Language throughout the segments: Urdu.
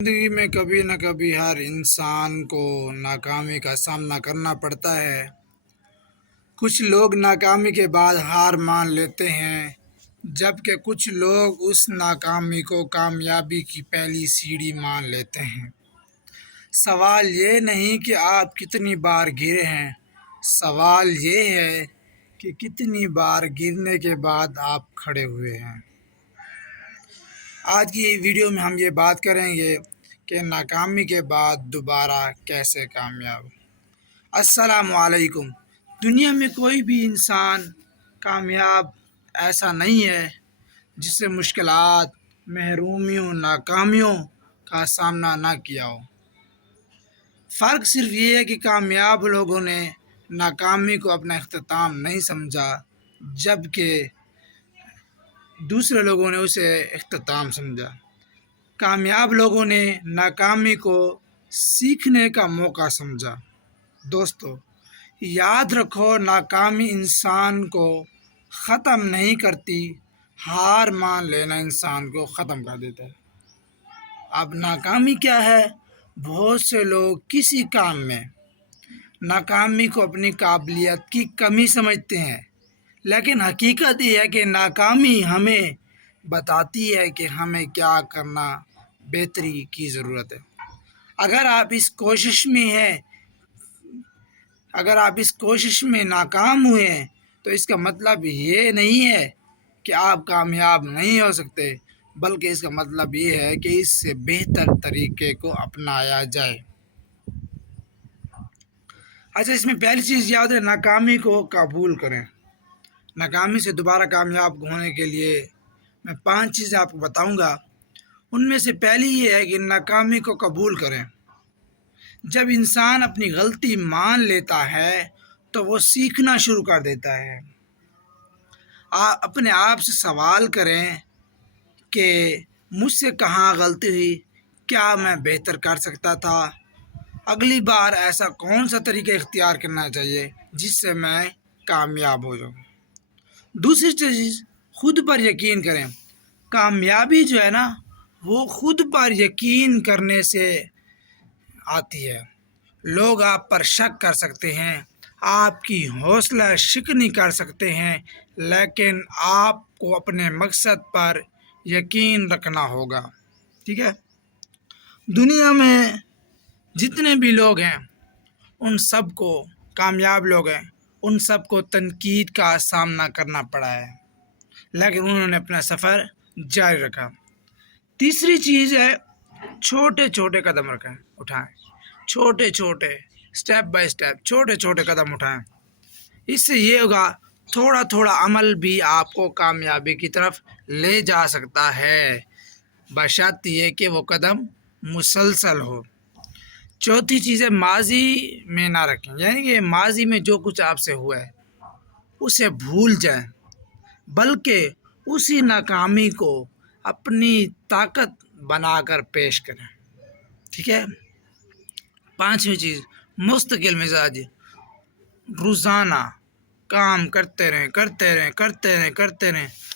زندگی میں کبھی نہ کبھی ہر انسان کو ناکامی کا سامنا کرنا پڑتا ہے۔ کچھ لوگ ناکامی کے بعد ہار مان لیتے ہیں، جبکہ کچھ لوگ اس ناکامی کو کامیابی کی پہلی سیڑھی مان لیتے ہیں۔ سوال یہ نہیں کہ آپ کتنی بار گرے ہیں، سوال یہ ہے کہ کتنی بار گرنے کے بعد آپ کھڑے ہوئے ہیں۔ آج کی ویڈیو میں ہم یہ بات کریں گے کہ ناکامی کے بعد دوبارہ کیسے کامیاب۔ السلام علیکم۔ دنیا میں کوئی بھی انسان کامیاب ایسا نہیں ہے جس سے مشکلات، محرومیوں، ناکامیوں کا سامنا نہ کیا ہو۔ فرق صرف یہ ہے کہ کامیاب لوگوں نے ناکامی کو اپنا اختتام نہیں سمجھا، جبکہ دوسرے لوگوں نے اسے اختتام سمجھا۔ کامیاب لوگوں نے ناکامی کو سیکھنے کا موقع سمجھا۔ دوستو، یاد رکھو، ناکامی انسان کو ختم نہیں کرتی، ہار مان لینا انسان کو ختم کر دیتا ہے۔ اب ناکامی کیا ہے؟ بہت سے لوگ کسی کام میں ناکامی کو اپنی قابلیت کی کمی سمجھتے ہیں، لیکن حقیقت یہ ہے کہ ناکامی ہمیں بتاتی ہے کہ ہمیں کیا کرنا بہتری کی ضرورت ہے۔ اگر آپ اس کوشش میں ناکام ہوئے ہیں تو اس کا مطلب یہ نہیں ہے کہ آپ کامیاب نہیں ہو سکتے، بلکہ اس کا مطلب یہ ہے کہ اس سے بہتر طریقے کو اپنایا جائے۔ اچھا، اس میں پہلی چیز یاد ہے، ناکامی کو قبول کریں۔ ناکامی سے دوبارہ کامیاب ہونے کے لیے میں 5 چیزیں آپ کو بتاؤں گا۔ ان میں سے پہلی یہ ہے کہ ناکامی کو قبول کریں۔ جب انسان اپنی غلطی مان لیتا ہے تو وہ سیکھنا شروع کر دیتا ہے۔ آپ اپنے آپ سے سوال کریں کہ مجھ سے کہاں غلطی ہوئی، کیا میں بہتر کر سکتا تھا، اگلی بار ایسا کون سا طریقہ اختیار کرنا چاہیے جس سے میں کامیاب ہو جاؤں۔ دوسری چیز، خود پر یقین کریں۔ کامیابی جو ہے نا، وہ خود پر یقین کرنے سے آتی ہے۔ لوگ آپ پر شک کر سکتے ہیں، آپ کی حوصلہ شکنی کر سکتے ہیں، لیکن آپ کو اپنے مقصد پر یقین رکھنا ہوگا۔ ٹھیک ہے؟ دنیا میں جتنے بھی لوگ ہیں، ان سب کو کامیاب لوگ ہیں، ان سب کو تنقید کا سامنا کرنا پڑا ہے، لیکن انہوں نے اپنا سفر جاری رکھا۔ تیسری چیز ہے، چھوٹے چھوٹے قدم اٹھائیں، اسٹیپ بائی اسٹیپ چھوٹے چھوٹے قدم اٹھائیں۔ اس سے یہ ہوگا، تھوڑا تھوڑا عمل بھی آپ کو کامیابی کی طرف لے جا سکتا ہے، بشرط یہ کہ وہ قدم مسلسل ہو۔ چوتھی چیز ہے، ماضی میں نہ رکھیں، یعنی کہ ماضی میں جو کچھ آپ سے ہوا ہے اسے بھول جائیں، بلکہ اسی ناکامی کو اپنی طاقت بنا کر پیش کریں۔ ٹھیک ہے؟ 5ویں چیز، مستقل مزاج۔ روزانہ کام کرتے رہیں۔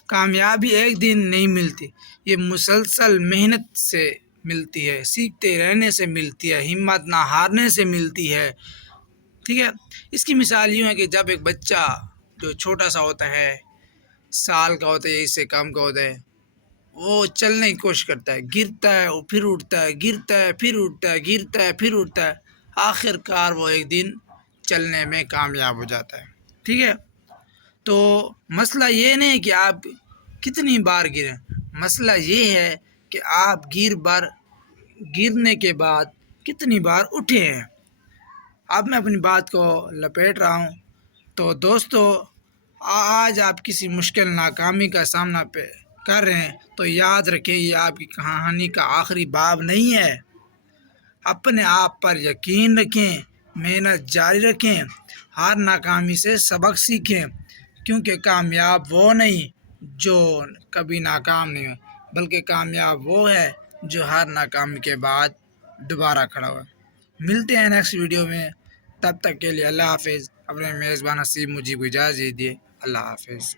کامیابی ایک دن نہیں ملتی، یہ مسلسل محنت سے ملتی ہے، سیکھتے رہنے سے ملتی ہے، ہمت نہ ہارنے سے ملتی ہے۔ ٹھیک ہے؟ اس کی مثال یوں ہے کہ جب ایک بچہ جو چھوٹا سا ہوتا ہے، سال کا ہوتا ہے یا اس سے کم کا ہوتا ہے، وہ چلنے کی کوشش کرتا ہے، گرتا ہے اور پھر اٹھتا ہے، گرتا ہے پھر اٹھتا ہے، گرتا ہے پھر اٹھتا ہے، آخر کار وہ ایک دن چلنے میں کامیاب ہو جاتا ہے۔ ٹھیک ہے؟ تو مسئلہ یہ نہیں کہ آپ کتنی بار گریں، مسئلہ یہ ہے کہ آپ گرنے کے بعد کتنی بار اٹھے ہیں۔ اب میں اپنی بات کو لپیٹ رہا ہوں۔ تو دوستو، آج آپ کسی مشکل ناکامی کا سامنا کر رہے ہیں تو یاد رکھیں، یہ آپ کی کہانی کا آخری باب نہیں ہے۔ اپنے آپ پر یقین رکھیں، محنت جاری رکھیں، ہر ناکامی سے سبق سیکھیں، کیونکہ کامیاب وہ نہیں جو کبھی ناکام نہیں ہو، بلکہ کامیاب وہ ہے جو ہر ناکامی کے بعد دوبارہ کھڑا ہوا۔ ملتے ہیں نیکسٹ ویڈیو میں، تب تک کے لیے اللہ حافظ۔ اپنے میزبان نصیب مجھے کو اجازت دیجیے۔ اللہ حافظ۔